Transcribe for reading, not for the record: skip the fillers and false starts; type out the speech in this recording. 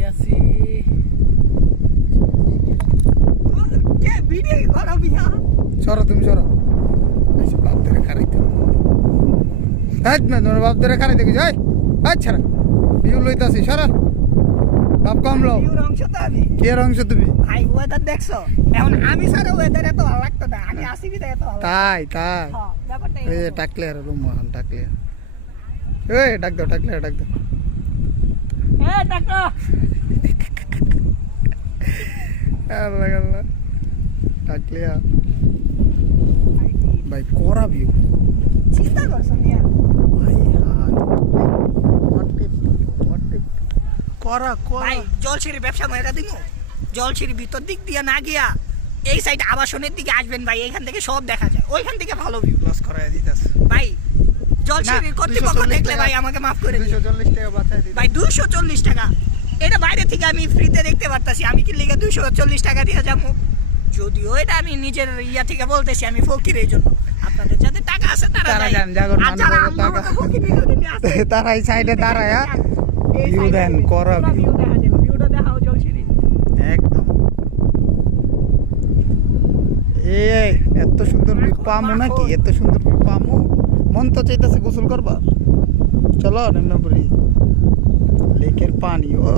কই আছি কে ভিডিও করো বিয়া সরো তুমি সরো আচ্ছা বাপ ধরে খারাইতে হাত না তোমার বাপ ধরে খারাইতে কি যাই আচ্ছা ভিউ লইতাছি সরো বাপ কম লো ভিউর অংশ তো আমি কে অংশ তুমি ভাই ওয়েদার দেখছো এখন আমি সারা ওয়েদার এত ভালো লাগতো না আমি আসি বিদা এত ভালো তাই তাই হ্যাঁ ব্যাপারটা এই টাকলে আর রুম মহান টাকলে এই ডাক দাও টাকলে ডাক দাও এ টাকা আল্লাহ আল্লাহ টাকলে ভাই করা ভিউ চিন্তা করছো মিয়া ভাই হাই হোয়াট করা ভাই জলছিরি ব্যবসা মেয়েরা দিমু জলছিরি ভিতর দিক দিয়ে না গিয়া এই সাইড আবাসনের দিকে আসবেন ভাই এইখান থেকে সব দেখা যায় ওইখান থেকে ভালো ভিউ লস করাই দিতাছ ভাই জলছিরি কর্তৃপক্ষ দেখলে ভাই আমাকে মাফ করে দিন 240 টাকা বাঁচাই দিই ভাই 240 টাকা এটা বাইরে থেকে আমি ফ্রিতে দেখতে পারতাছি আমি কি লিগে 240 টাকা দিয়ে যাবো যদিও এটা আমি নিজের ইয়া থেকে বলতেছি আমি ফকির এই জন্য আপনাদের যাদের টাকা আছে তারা তারা যায়। যান, জাগর আর যারা মানুষের আমার টাকা। মতো ফকির নিরুদ্দিন আছে, তারা এই সাইডে দাঁড়ায় এই ভিউ side এ দেন আছে। করা পুরা ভিউ view দেখা যাবে, ভিউটা দেখাও জলছিরি। একদম এই এত সুন্দর ভিউ পামু নাকি এত সুন্দর ভিউ পামু মন তো চাইতেছে গোসল করবার চলো নেমে পড়ি লেকের পানি ও